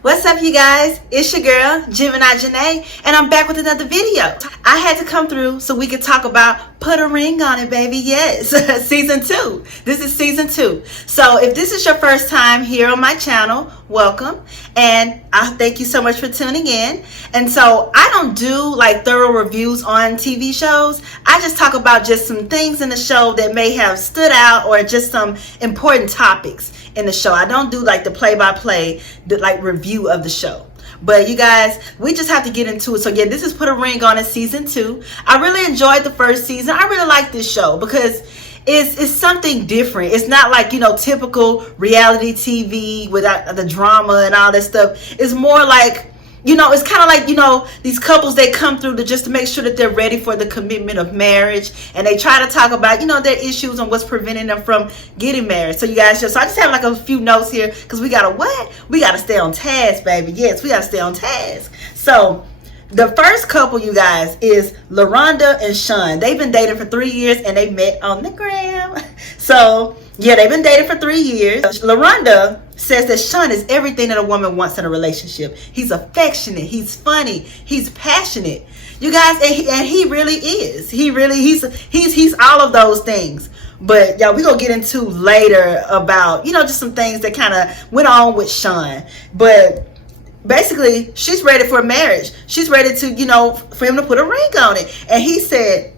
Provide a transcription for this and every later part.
What's up, you guys? It's your girl, Gemini Janae, and I'm back with another video. I had to come through so we could talk about Put a Ring on It, baby. Yes, season 2. This is season 2. So if this is your first time here on my channel, welcome. And I thank you so much for tuning in. And so I don't do like thorough reviews on TV shows. I just talk about just some things in the show that may have stood out or just some important topics in the show. I don't do like the play-by-play, like review of the show. But you guys, we just have to get into it. So yeah, this is Put a Ring on It season 2. I really enjoyed the first season. I really like this show because it's something different. It's not like, typical reality TV without the drama and all that stuff. It's more like, it's kind of like, these couples, they come through to make sure that they're ready for the commitment of marriage. And they try to talk about, their issues and what's preventing them from getting married. So you guys, so I just have like a few notes here because we got to stay on task, baby. Yes, we got to stay on task. So the first couple, you guys, is LaRonda and Sean. They've been dating for 3 years and they met on the gram. So yeah, they've been dating for 3 years. LaRonda says that Sean is everything that a woman wants in a relationship. He's affectionate, he's funny, he's passionate. You guys, and he really is. He's all of those things. But yeah, we're gonna get into later about, just some things that kind of went on with Sean. But basically, she's ready for marriage. She's ready to, for him to put a ring on it. And he said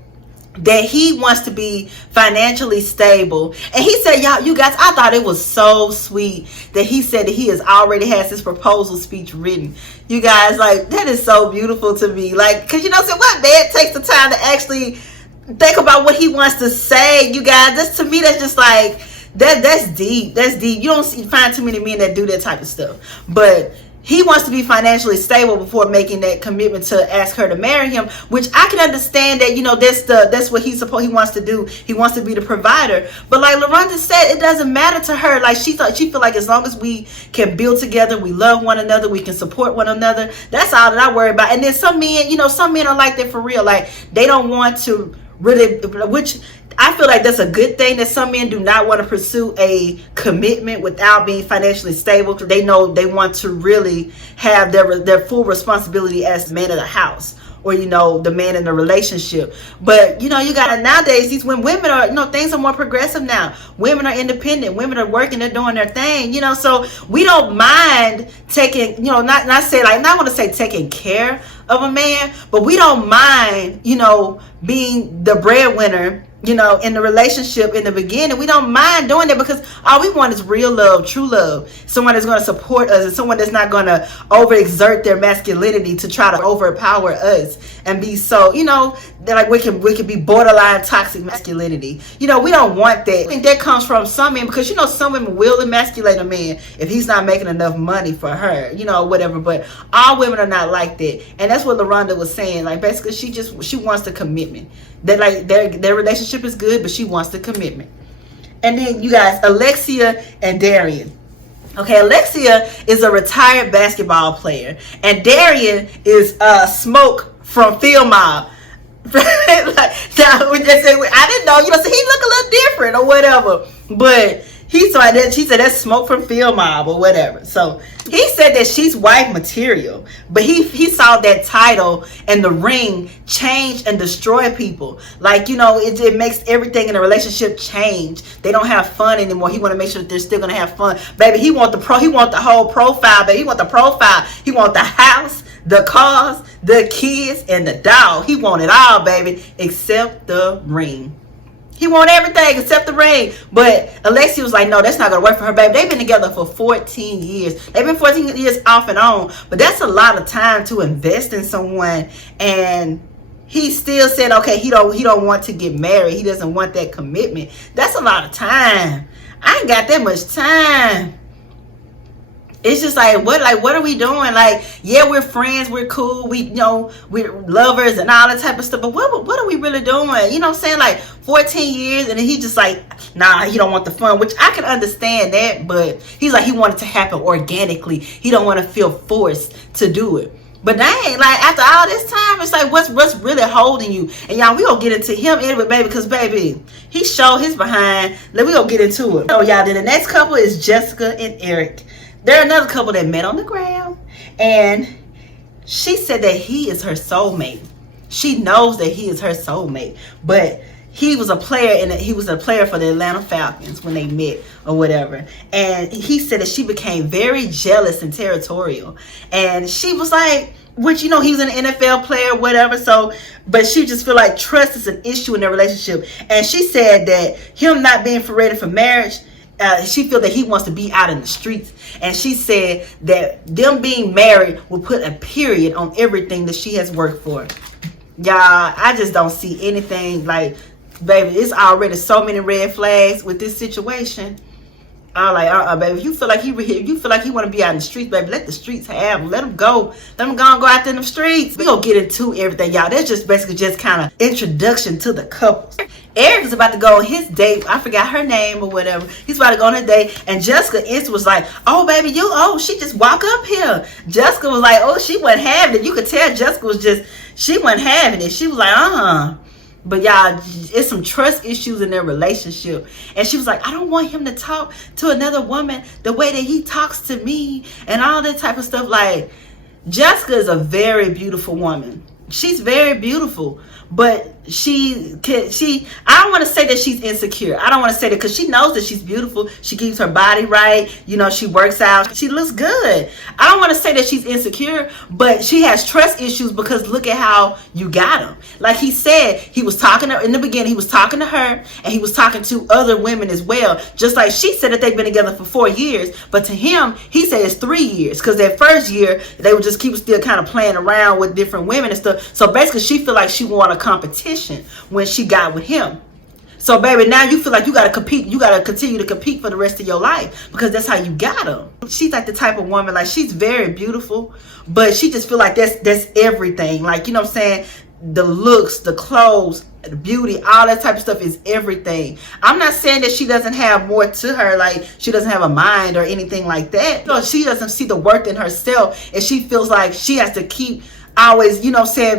that he wants to be financially stable. And he said, you guys, I thought it was so sweet that he said that he already has his proposal speech written. You guys, like, that is so beautiful to me. Like, because so what man takes the time to actually think about what he wants to say, you guys. That's, to me, that's just like, that's deep. That's deep. You don't find too many men that do that type of stuff. But he wants to be financially stable before making that commitment to ask her to marry him, which I can understand that, that's what he wants to do. He wants to be the provider. But like LaRonda said, it doesn't matter to her. Like she feel like as long as we can build together, we love one another, we can support one another, that's all that I worry about. And then some men are like that for real. Like they don't want to really, which I feel like that's a good thing, that some men do not want to pursue a commitment without being financially stable. They know they want to really have their full responsibility as the man of the house, or the man in the relationship. But you got nowadays, when women are, things are more progressive now. Women are independent, women are working, they're doing their thing, so we don't mind taking, not want to say taking care of a man, but we don't mind, being the breadwinner, in the relationship in the beginning. We don't mind doing that because all we want is real love, true love. Someone that's going to support us, and someone that's not going to overexert their masculinity to try to overpower us and be so, that like we can be borderline toxic masculinity. We don't want that. I think that comes from some men because some women will emasculate a man if he's not making enough money for her, whatever. But all women are not like that, and that's what LaRonda was saying. Like basically, she wants the commitment. That like their relationship is good, but she wants the commitment. And then you guys, Alexia and Darian. Okay, Alexia is a retired basketball player, and Darian is Smoke from Field Mob. I didn't know, so he look a little different or whatever, but he saw that, she said that's Smoke from Field Mob or whatever. So he said that she's wife material, but he saw that title and the ring change and destroy people. Like, it makes everything in a relationship change. They don't have fun anymore. He want to make sure that they're still going to have fun. Baby, he want the whole profile, baby. He want the profile. He want the house, the cars, the kids, and the dog. He want it all, baby, except the ring. He want everything except the ring. But Alexia was like, no, that's not going to work for her, baby. They've been together for 14 years. They've been 14 years off and on. But that's a lot of time to invest in someone. And he still said, okay, he don't want to get married. He doesn't want that commitment. That's a lot of time. I ain't got that much time. It's just like what are we doing? Like, yeah, we're friends, we're cool, we're lovers and all that type of stuff, but what are we really doing? You know what I'm saying? Like 14 years, and then he just like, nah, he don't want the fun, which I can understand that, but he's like, he wanted to happen organically. He don't want to feel forced to do it. But dang, like after all this time, it's like what's really holding you? And y'all, we gonna get into him anyway, baby, because baby, he showed his behind. Then we gonna get into it. So y'all, then the next couple is Jessica and Eric. They're another couple that met on the ground, and she said that he is her soulmate. She knows that he is her soulmate, but he was a player he was a player for the Atlanta Falcons when they met or whatever. And he said that she became very jealous and territorial. And she was like, which, he was an NFL player, whatever. So, but she just feel like trust is an issue in their relationship. And she said that him not being ready for marriage, she feel that he wants to be out in the streets. And she said that them being married will put a period on everything that she has worked for. Y'all, I just don't see anything like, baby, it's already so many red flags with this situation. I'm like, baby, if you feel like he want to be out in the streets, baby, let the streets have him. Let him go. Let him go out there in the streets. We gonna get into everything, y'all. That's just basically just kind of introduction to the couples. Eric is about to go on his date. I forgot her name or whatever. He's about to go on a date, and Jessica Insta was like, "Oh, baby, she just walk up here." Jessica was like, "Oh, she wasn't having it." You could tell Jessica was she wasn't having it. She was like, But y'all, it's some trust issues in their relationship. And she was like, I don't want him to talk to another woman the way that he talks to me and all that type of stuff. Like, Jessica is a very beautiful woman. She's very beautiful. But I don't want to say that she's insecure. I don't want to say that, because she knows that she's beautiful. She keeps her body right. She works out. She looks good. I don't want to say that she's insecure, but she has trust issues, because look at how you got him. Like he said, he was talking to her in the beginning. He was talking to her, and he was talking to other women as well. Just like she said that they've been together for 4 years, but to him, he said it's 3 years, because that first year they would just keep still kind of playing around with different women and stuff. So basically, she feel like she won a competition when she got with him. So baby, now you feel like you got to compete. You got to continue to compete for the rest of your life, because that's how you got him. She's like the type of woman, like, she's very beautiful, but she just feel like that's everything. Like, you know what I'm saying? The looks, the clothes, the beauty, all that type of stuff is everything. I'm not saying that she doesn't have more to her, like she doesn't have a mind or anything like that. She doesn't see the worth in herself, and she feels like she has to keep always,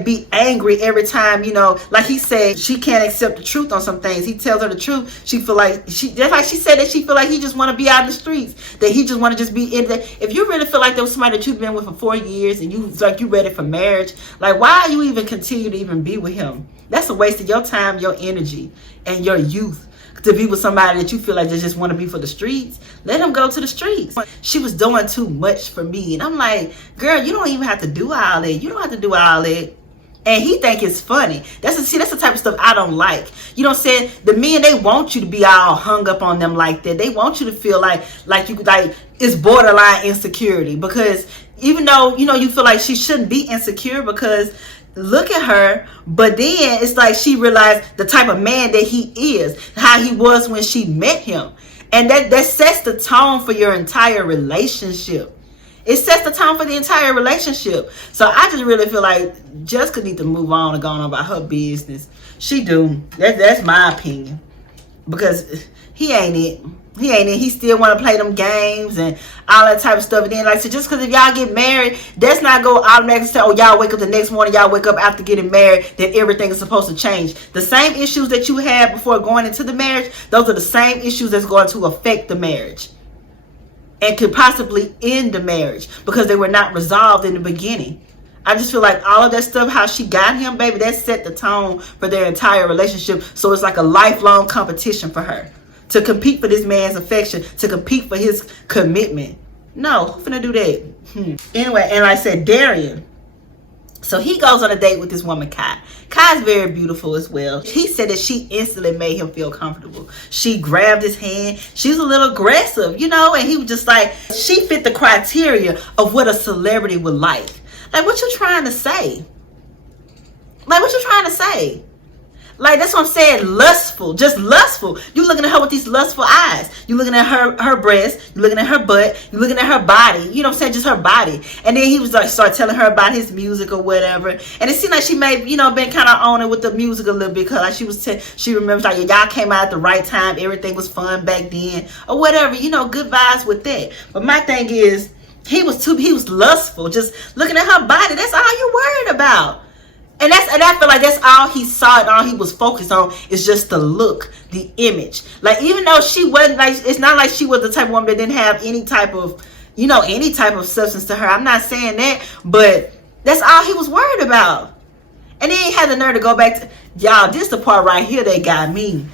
be angry every time, like he said, she can't accept the truth on some things. He tells her the truth. She feel like just like she said that she feel like he just want to be out in the streets, that he just want to just be in there. If you really feel like there was somebody that you've been with for 4 years and you ready for marriage, like, why you even continue to even be with him? That's a waste of your time, your energy, and your youth, to be with somebody that you feel like they just want to be for the streets. Let him go to the streets. She was doing too much for me. And I'm like, girl, you don't even have to do all that. You don't have to do all that. And he think it's funny. That's the type of stuff I don't like. You know what I'm saying? The men, they want you to be all hung up on them like that. They want you to feel like it's borderline insecurity. Because even though, you feel like she shouldn't be insecure, because look at her, but then it's like she realized the type of man that he is, how he was when she met him. And that sets the tone for your entire relationship. It sets the tone for the entire relationship. So I just really feel like Jessica need to move on and go on about her business. She do. That's my opinion. Because he ain't it. He still want to play them games and all that type of stuff. And then, like, so just because if y'all get married, that's not go automatically say, oh, y'all wake up the next morning, y'all wake up after getting married, that everything is supposed to change. The same issues that you had before going into the marriage, those are the same issues that's going to affect the marriage and could possibly end the marriage, because they were not resolved in the beginning. I just feel like all of that stuff, how she got him, baby, that set the tone for their entire relationship. So it's like a lifelong competition for her to compete for this man's affection, to compete for his commitment. No, who's finna do that? Anyway, and like I said, Darian. So he goes on a date with this woman, Kai. Kai's very beautiful as well. He said that she instantly made him feel comfortable. She grabbed his hand. She was a little aggressive, and he was just like, she fit the criteria of what a celebrity would like. Like, what you trying to say? Like, that's what I'm saying. Lustful. Just lustful. You looking at her with these lustful eyes. You looking at her breast. You looking at her butt. You looking at her body. You know what I'm saying? Just her body. And then he was like, start telling her about his music or whatever. And it seemed like she may, been kind of on it with the music a little bit. Because like she remembers, like, y'all came out at the right time. Everything was fun back then. Or whatever. Good vibes with that. But my thing is, he was lustful. Just looking at her body. That's all you're worried about. And I feel like that's all he saw and all he was focused on is just the look, the image. Like, even though she wasn't, like, it's not like she was the type of woman that didn't have any type of any type of substance to her. I'm not saying that, but that's all he was worried about. And then he had the nerve to go back to, y'all, this the part right here that got me.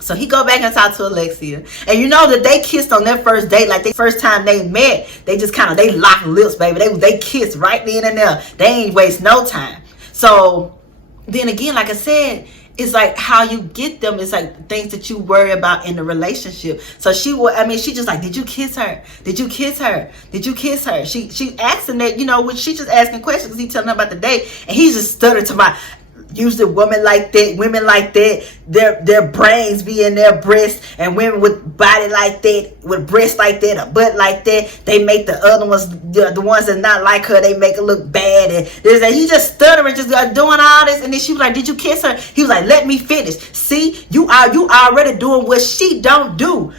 So he go back and talk to Alexia. And you know that they kissed on their first date, like the first time they met. They just kind of, they locked lips, baby. They kissed right then and there. They ain't waste no time. So then again, like I said, it's like how you get them. It's like things that you worry about in the relationship. So she just like, did you kiss her? Did you kiss her? Did you kiss her? She asking that, when she just asking questions because he telling her about the date. And he just stuttered to my, usually women like that, their brains be in their breasts, and women with body like that, with breasts like that, a butt like that, they make the other ones, the ones that not like her, they make her look bad. And he just stuttering, just doing all this. And then she was like, did you kiss her? He was like, let me finish. See, you already doing what she don't do.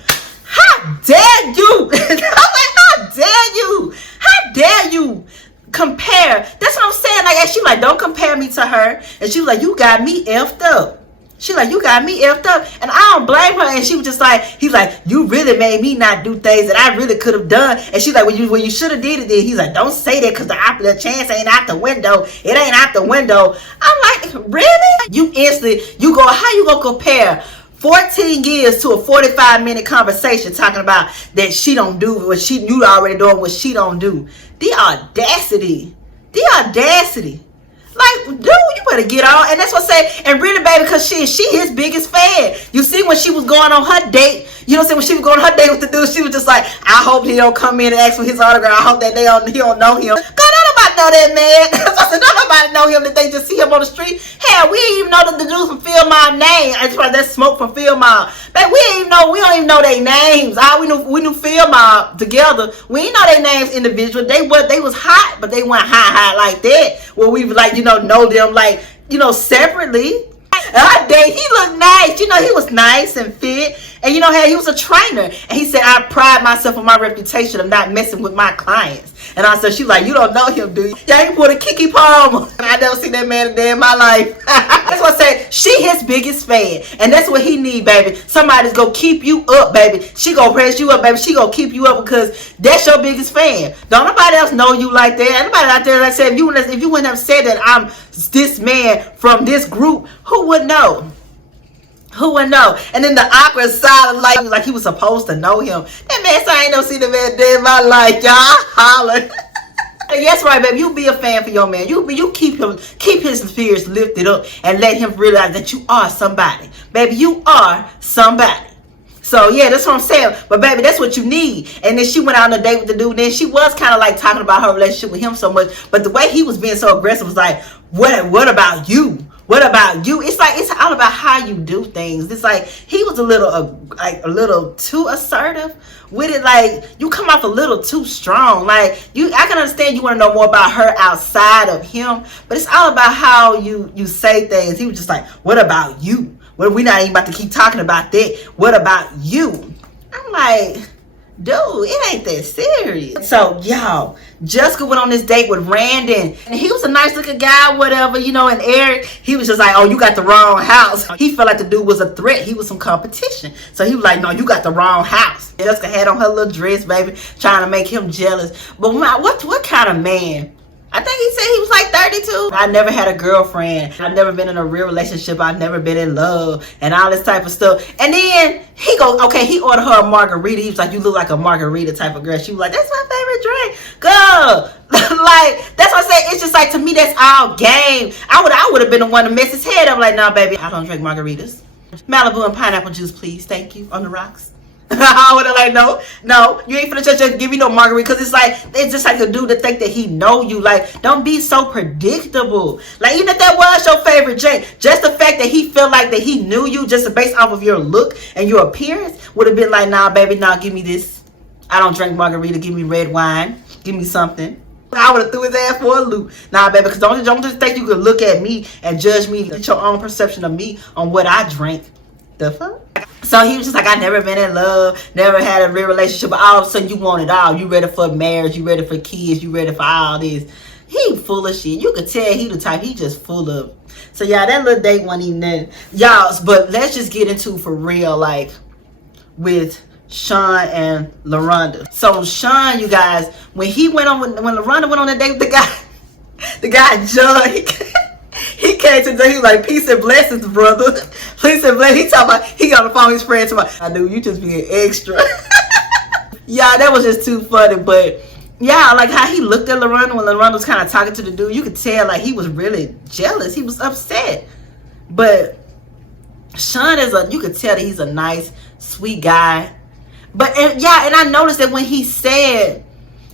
How dare you? I'm like, how dare you? How dare you compare? That's what I'm saying. Like, and she like, don't compare me to her. And she was like, you got me effed up. She like, you got me effed up. And I don't blame her. And she was just like, he's like, you really made me not do things that I really could have done. And she's like, when you should have did it, then he's like, don't say that, because the chance ain't out the window. It ain't out the window. I'm like, really? You instantly, how you gonna compare 14 years to a 45-minute conversation talking about that she don't do what you already doing what she don't do? The audacity. Like, dude, you better get on. And that's what I say. And really, baby, because she his biggest fan. You see, when she was going on her date, when she was going on her date with the dude, she was just like, I hope he don't come in and ask for his autograph. I hope that he don't know him. God, nobody know that man. I said, nobody know him, that they just see him on the street. Hell, we didn't even know that the dudes from Phil Mob name. That's why that Smoke from Phil Mob. But we don't even know their names. We knew Phil Mob together. We didn't know their names individually. They was hot, but they weren't hot like that. Where we like, know them like, separately. Our day, he looked nice. He was nice and fit. And he was a trainer. And he said, I pride myself on my reputation of not messing with my clients. And I said, she's like, you don't know him, do you? Yeah, he put a Kiki Palmer. I never seen that man a day in my life. That's what I said. She his biggest fan. And that's what he need, baby. Somebody's gonna keep you up, baby. She gonna press you up, baby. She gonna keep you up because that's your biggest fan. Don't nobody else know you like that. Anybody out there that said, if you wouldn't have said that I'm this man from this group, who would know? Who would know? And then the awkward silence, like he was supposed to know him. That man said, I ain't never seen the man day in my life, y'all. Holler. Yes, right, baby. You be a fan for your man. You keep his spirits lifted up and let him realize that you are somebody. Baby, you are somebody. So, yeah, that's what I'm saying. But, baby, that's what you need. And then she went out on a date with the dude. And then she was kind of like talking about her relationship with him so much. But the way he was being so aggressive was like, what about you? What about you? It's like, it's all about how you do things. It's like he was a little too assertive with it. Like, you come off a little too strong. Like, I can understand you want to know more about her outside of him, but it's all about how you say things. He was just like, what about you? Well, we're not even about to keep talking about that. What about you? I'm like, dude, it ain't that serious. So, y'all, Jessica went on this date with Randon. And he was a nice looking guy, whatever, and Eric, he was just like, oh, you got the wrong house. He felt like the dude was a threat. He was some competition. So he was like, no, you got the wrong house. Jessica had on her little dress, baby, trying to make him jealous. But what kind of man? I think he said he was like 32. I never had a girlfriend. I've never been in a real relationship. I've never been in love and all this type of stuff. And then he ordered her a margarita. He was like, you look like a margarita type of girl. She was like, that's my favorite drink. Girl. Like, that's what I say. It's just like, to me, that's all game. I would have been the one to mess his head up. Like, no, baby, I don't drink margaritas. Malibu and pineapple juice, please. Thank you. On the rocks. I would have like, no, you ain't finna just give me no margarita, because it's just like a dude to think that he know you. Like, don't be so predictable. Like, even if that was your favorite drink, just the fact that he felt like that he knew you just based off of your look and your appearance would have been like, nah, baby, nah, give me this. I don't drink margarita. Give me red wine. Give me something. I would have threw his ass for a loop. Nah, baby, because don't just think you could look at me and judge me, get your own perception of me on what I drink. The fuck? So he was just like, I never been in love, never had a real relationship, but all of a sudden you want it all. You ready for marriage, you ready for kids, you ready for all this. He full of shit. You could tell he the type, he just full of. So yeah, that little date wasn't even that. Y'all, but let's just get into for real, like, with Sean and LaRonda. So Sean, you guys, when LaRonda went on a date with the guy John, he came to the, he was like, peace and blessings, brother. Peace and blessings. He talking about, he got on the phone with his friend talking about, I knew you just being extra. Yeah, that was just too funny. But yeah, like how he looked at LaRonda when LaRonda was kind of talking to the dude. You could tell like he was really jealous. He was upset. But Sean you could tell that he's a nice, sweet guy. But and I noticed that when he said,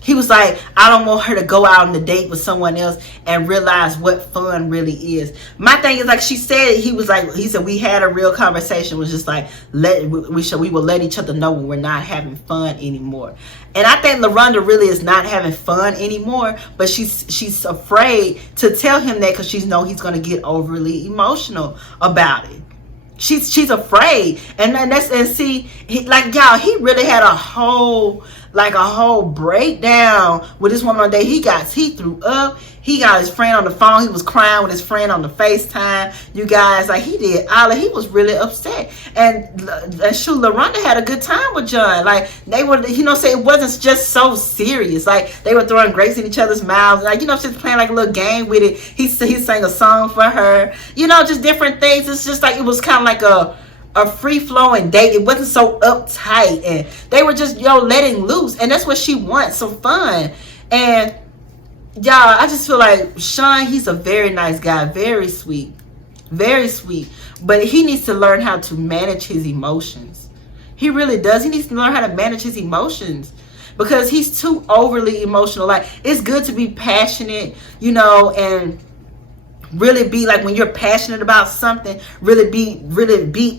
he was like, I don't want her to go out on a date with someone else and realize what fun really is. My thing is, like she said, he said we had a real conversation. It was just like, we will let each other know when we're not having fun anymore. And I think LaRonda really is not having fun anymore, but she's afraid to tell him that because she knows he's going to get overly emotional about it. She's afraid, and see, like y'all, he really had a whole breakdown with this woman on day. He threw up. He got his friend on the phone. He was crying with his friend on the FaceTime. You guys, like he did all he was really upset. And shoot, LaRonda had a good time with John. Like they were, say it wasn't just so serious. Like they were throwing grapes in each other's mouths. Like just playing like a little game with it. He sang a song for her. Just different things. It's just like it was kind of like a free-flowing date. It wasn't so uptight, and they were just letting loose, and that's what she wants, some fun. And y'all, I just feel like Sean, he's a very nice guy, very sweet, but he needs to learn how to manage his emotions. He really does. He needs to learn how to manage his emotions because he's too overly emotional. Like it's good to be passionate, and really be like, when you're passionate about something, really be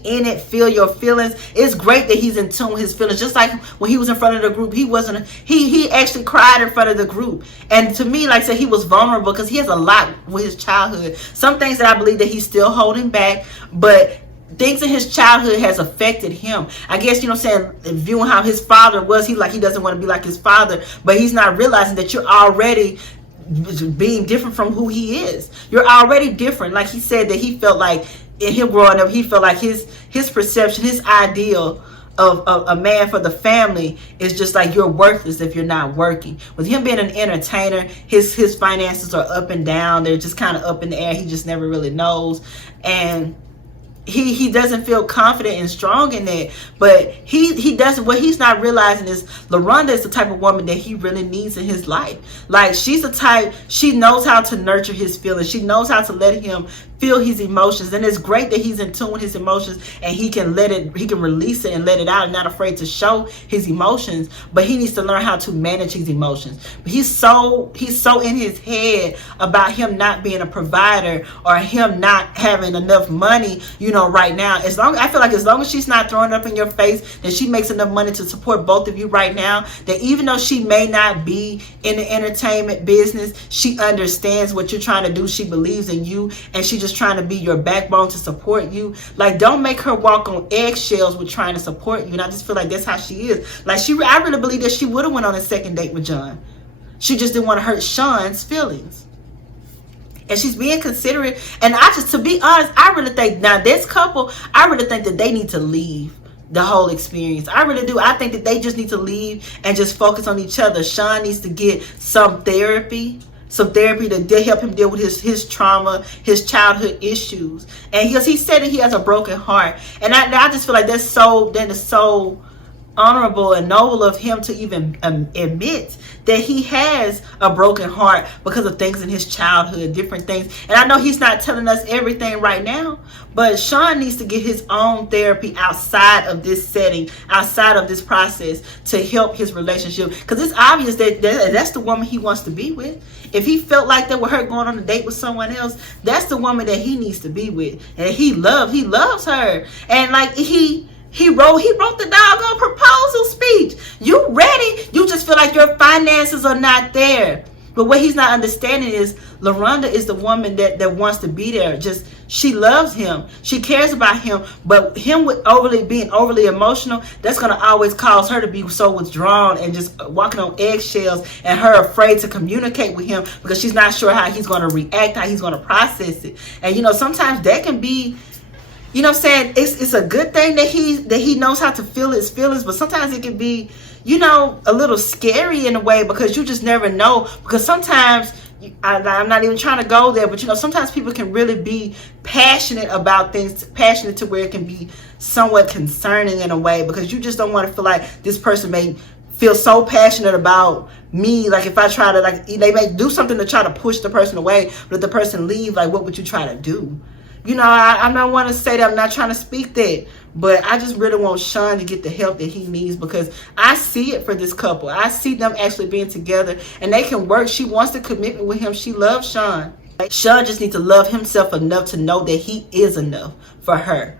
in it, feel your feelings. It's great that he's in tune with his feelings. Just like when he was in front of the group, he actually cried in front of the group. And to me, like I said, he was vulnerable because he has a lot with his childhood. Some things that I believe that he's still holding back, but things in his childhood has affected him. I guess, viewing how his father was, he doesn't want to be like his father, but he's not realizing that you're already being different from who he is. You're already different. Like he said that he felt like in him growing up, he felt like his perception, his ideal of a man for the family is just like you're worthless if you're not working. With him being an entertainer, his finances are up and down. They're just kind of up in the air. He just never really knows. And he doesn't feel confident and strong in that, but he doesn't. What he's not realizing is LaRonda is the type of woman that he really needs in his life. Like she's the type, she knows how to nurture his feelings. She knows how to let him feel his emotions, and it's great that he's in tune with his emotions and he can release it and let it out and not afraid to show his emotions. But he needs to learn how to manage his emotions. But he's so in his head about him not being a provider or him not having enough money, right now. I feel like as long as she's not throwing it up in your face that she makes enough money to support both of you right now, that even though she may not be in the entertainment business, she understands what you're trying to do. She believes in you, and she just trying to be your backbone to support you. Like, don't make her walk on eggshells with trying to support you. And I just feel like that's how she is. Like I really believe that she would have went on a second date with John. She just didn't want to hurt Sean's feelings. And she's being considerate. And to be honest, I really think now this couple, I really think that they need to leave the whole experience. I really do. I think that they just need to leave and just focus on each other. Sean needs to get some therapy to help him deal with his trauma, his childhood issues. And he said that he has a broken heart. And I just feel like that is so honorable and noble of him to even admit that he has a broken heart because of things in his childhood, different things. And I know he's not telling us everything right now, but Sean needs to get his own therapy outside of this setting, outside of this process, to help his relationship, because it's obvious that that's the woman he wants to be with. If he felt like that with her going on a date with someone else, that's the woman that he needs to be with. And he loves her. And like he wrote the doggone proposal speech. You ready? You just feel like your finances are not there. But what he's not understanding is LaRonda is the woman that wants to be there. Just, she loves him. She cares about him. But him being overly emotional, that's going to always cause her to be so withdrawn and just walking on eggshells, and her afraid to communicate with him because she's not sure how he's going to react, how he's going to process it. And sometimes that can be You know what I'm saying? It's a good thing that he knows how to feel his feelings, but sometimes it can be, you know, a little scary in a way, because you just never know. Because sometimes, I'm not even trying to go there, but you know, sometimes people can really be passionate about things, passionate to where it can be somewhat concerning in a way, because you just don't want to feel like this person may feel so passionate about me. Like if I try to, like, they may do something to try to push the person away, but if the person leave, like, what would you try to do? You know, I'm not want to say that, I'm not trying to speak that, but I just really want Sean to get the help that he needs, because I see it for this couple. I see them actually being together, and they can work. She wants the commitment with him. She loves Sean. Sean just needs to love himself enough to know that he is enough for her.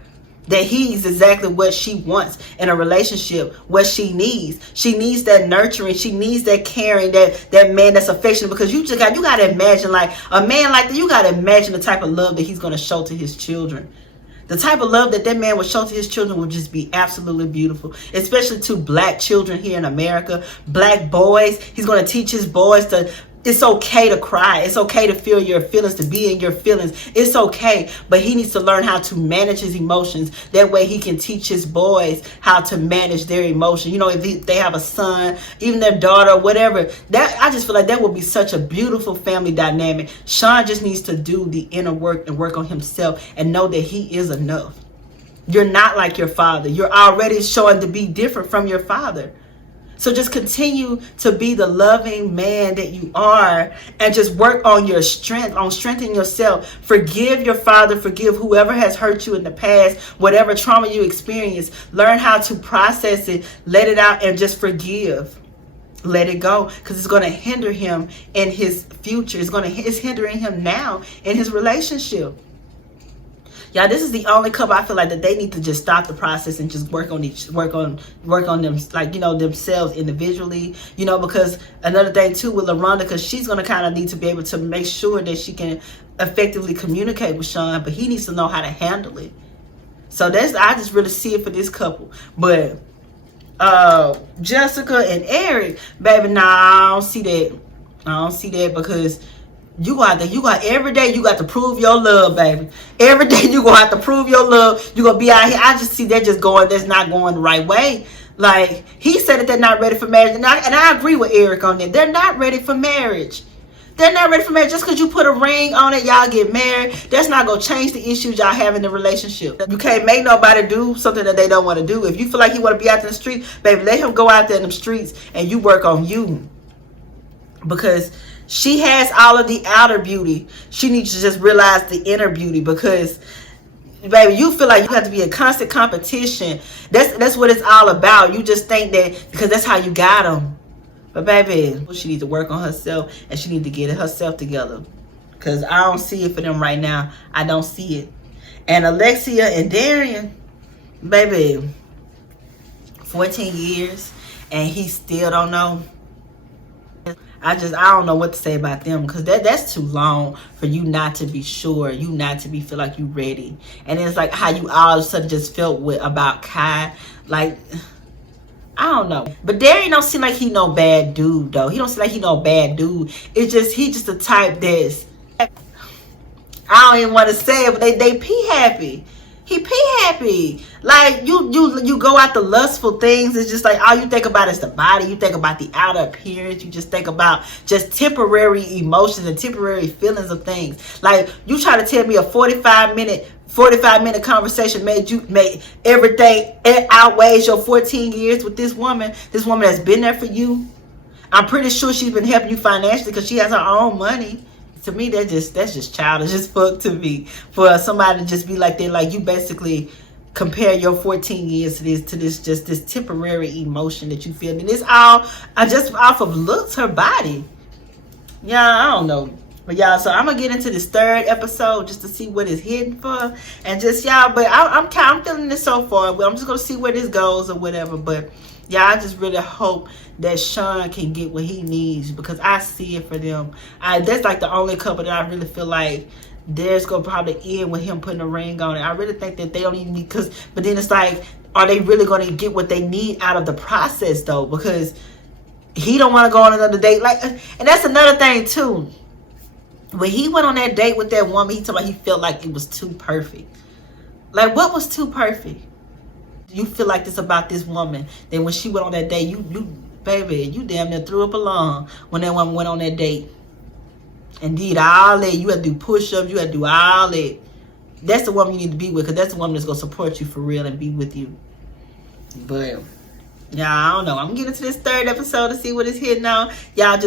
That he's exactly what she wants in a relationship, what she needs. She needs that nurturing. She needs that caring, that man that's affectionate. Because you got to imagine, like, a man like that, you got to imagine the type of love that he's going to show to his children. The type of love that man would show to his children would just be absolutely beautiful, especially to black children here in America, black boys. He's going to teach his boys to, it's okay to cry. It's okay to feel your feelings, to be in your feelings. It's okay. But he needs to learn how to manage his emotions. That way he can teach his boys how to manage their emotions. You know, if they have a son, even their daughter, whatever. That, I just feel like that would be such a beautiful family dynamic. Sean just needs to do the inner work and work on himself and know that he is enough. You're not like your father. You're already showing to be different from your father. So just continue to be the loving man that you are, and just work on your strength, on strengthening yourself. Forgive your father, forgive whoever has hurt you in the past, whatever trauma you experienced. Learn how to process it, let it out, and just forgive. Let it go, because it's going to hinder him in his future. It's hindering him now in his relationship. Yeah, this is the only couple I feel like that they need to just stop the process and just work on them, like, you know, themselves individually, you know, because another thing too with LaRonda, because she's going to kind of need to be able to make sure that she can effectively communicate with Sean, but he needs to know how to handle it. So I just really see it for this couple. But Jessica and Eric, baby, nah, I don't see that because you got every day you got to prove your love, baby. Every day you gonna have to prove your love. You gonna be out here. I just see that's not going the right way. Like, he said that they're not ready for marriage, and I agree with Eric on that. They're not ready for marriage. They're not ready for marriage. Just because you put a ring on it, y'all get married, that's not gonna change the issues y'all have in the relationship. You can't make nobody do something that they don't want to do. If you feel like he want to be out in the street, baby, let him go out there in the streets, and you work on you, because she has all of the outer beauty. She needs to just realize the inner beauty, because, baby, you feel like you have to be in constant competition. That's what it's all about. You just think that because that's how you got them. But, baby, she needs to work on herself, and she needs to get herself together, because I don't see it for them right now. I don't see it. And Alexia and Darian, baby, 14 years, and he still don't know. I don't know what to say about them, because that's too long for you not to be sure, you not to feel like you ready. And it's like how you all of a sudden just felt about Kai. Like, I don't know. But Darian don't seem like he no bad dude, though. He don't seem like he no bad dude. It's just, he just the type that's, I don't even want to say it, but they pee happy. He pee happy. Like, you go after lustful things. It's just like all you think about is the body. You think about the outer appearance. You just think about just temporary emotions and temporary feelings of things. Like, you try to tell me a 45 minute conversation made everything, it outweighs your 14 years with this woman that's been there for you. I'm pretty sure she's been helping you financially because she has her own money. To me, that's just childish as fuck to me, for somebody to just be like that. Like, you basically compare your 14 years to this temporary emotion that you feel, and it's all just off of looks, her body. Yeah, I don't know. But y'all, so I'm gonna get into this third episode just to see what it's hidden for, and just y'all. But I'm feeling this so far. I'm just gonna see where this goes or whatever. But yeah, I just really hope that Sean can get what he needs, because I see it for them. That's like the only couple that I really feel like there's gonna probably end with him putting a ring on it. I really think that they don't even need, but then it's like, are they really gonna get what they need out of the process though? Because he don't want to go on another date. Like, and that's another thing too. When he went on that date with that woman, he told me he felt like it was too perfect. Like, what was too perfect? You feel like this about this woman. Then when she went on that date, you baby, you damn near threw up a lung when that woman went on that date. And did all that. You had to do push-ups. You had to do all that. That's the woman you need to be with, because that's the woman that's going to support you for real and be with you. But, y'all, I don't know. I'm going to get into this third episode to see what it's hitting on. Y'all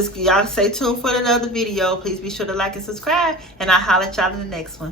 stay tuned for another video. Please be sure to like and subscribe. And I'll holler at y'all in the next one.